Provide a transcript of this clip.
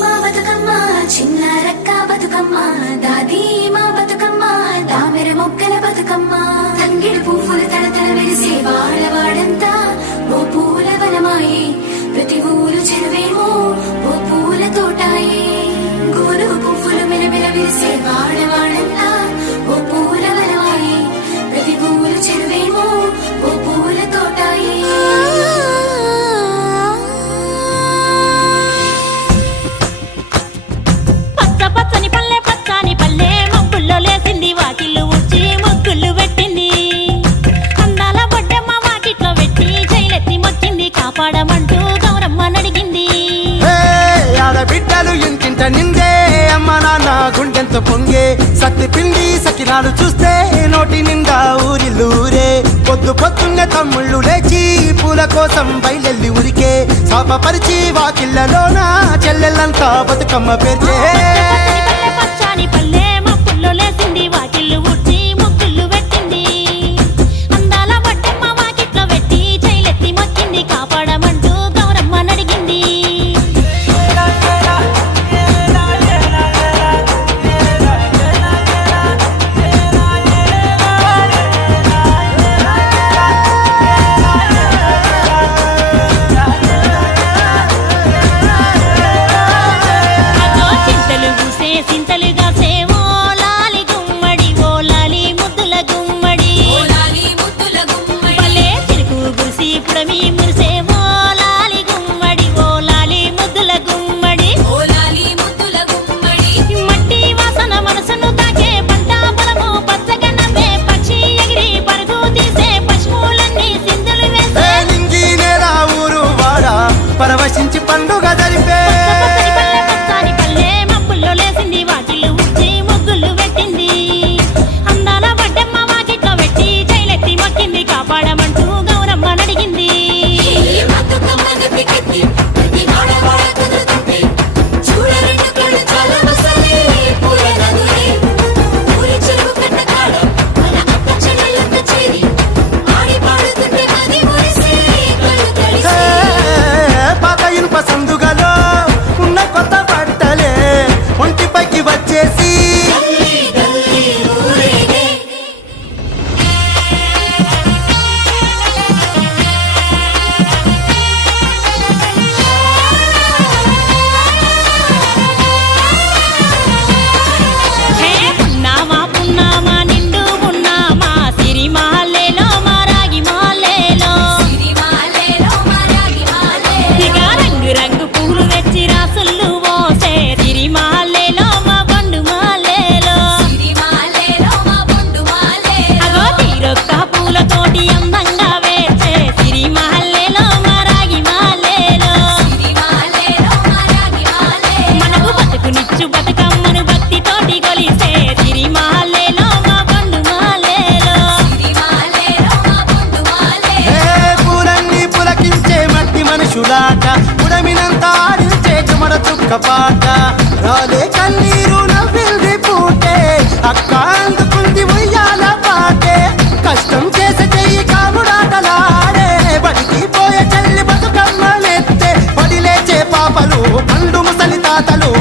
మా బతుకమ్మ చిన్న రక్క బతుకమ్మ దాది మా బతుకమ్మ దామెర మొక్కల బతుకమ్మ తంగిడి పువ్వులు తడతడ మెరిసే వాడవాడంతా ఓ పూల వనమాయే ప్రతి ఊరు చెరువేమో ఓ పూల తోటాయే గోరు పువ్వులు మెలమెల విరిసే వాడవాడంతా ఓ పూల వనమాయే ప్రతి ఊరు చెరువేమో ఓ పూల తోటాయే పచ్చని పల్లె పచ్చని పల్లె మబ్బుల్లో లేసింది వాకిళ్ళు ఊడ్చి ముగ్గులు పెట్టింది అందాల బొడ్డమ్మ వాకిట్లో పెట్టి జైలెత్తి మొక్కింది కాపాడమంటూ గౌరమ్మ నడిగింది ఆడబిడ్డలు ఇంటింట నిందే అమ్మ నాన్న గుండెంతో పొంగే సత్తి పిండి సకినాలు చూస్తే నోటి నిండా ఊరిల్లూరే పొద్దు పొద్దున్నే తమ్ముళ్ళు లేచి పూల కోసం బయలెల్లి ఉరికే శాపపరిచి వాకిళ్ళలోన చెల్లెళ్ళంతా బతుకమ్మ పేర్చే పచ్చని పల్లె మబ్బుల్లో లేసింది వాకిళ్ళు ఊడ్చి ముగ్గులు పెట్టింది అందాల బొడ్డమ్మ వాకిట్లో పెట్టి జైలెత్తి మొక్కింది కాపాడమంటూ గౌరమ్మ నడిగింది చింతలుగా సేవో లాలి గుమ్మడి ఓ లాలి ముద్దుల గుమ్మడి భలే చిరుకు గురిసి పుడమి మురిసేవో లాలి గుమ్మడి ఓ లాలి ముద్దుల గుమ్మడి మట్టి వాసన మనసును తాకే పంట పొలము పచ్చగా నవ్వే పక్షి ఎగిరి పరుగు తీసే పశువులన్నీ సింధులు వేసే నింగి నేల ఊరు వాడ పరవశించి పండుగ జరిపే పచ్చని పల్లె మబ్బుల్లో లేసింది వాకిళ్ళు ఊడ్చి ముగ్గులు పెట్టింది అందాల బొడ్డమ్మ వాకిట్లో పెట్టి జైలెత్తి మొక్కింది కాపాడమంటూ గౌరమ్మ నడిగింది పాత ఇనుప సందుగలో ఉన్న కొత్త బట్టలే ఒంటిపైకి వచ్చేసి హే పున్నామా పున్నామా నిండు పున్నామా సిరి మహల్లేలో మా రాగి మహల్లేలో ఇక రంగు రంగు పూలు తెచ్చి రాసులు పోసే సిరి మహల్లేలో మా బండు మహల్లేలో అగో తీరొక్క పూలతోటి అందంగా వేచే సిరి మహల్లేలో మా రాగి మహల్లేలో మనకు బతుకునిచ్చు బతుకమ్మను భక్తితోటి కొలిసే సిరి మహల్లేలో మా బండు మహల్లేలో పూలన్నీ పులకించే మట్టి మనుషులాట ఉడమినంతా ఆడించే చెమడ చుక్క పాట రాలే కన్నీరు నవ్వింది పూటే అక్క అందుకుంది ఉయ్యాల పాటే కష్టం చేసే చెయ్యి కాముడాటలాడే బడికి పోయే చెల్లి బతుకమ్మ నెత్తే పడి లేచే పాపలు పండు ముసలి తాతలు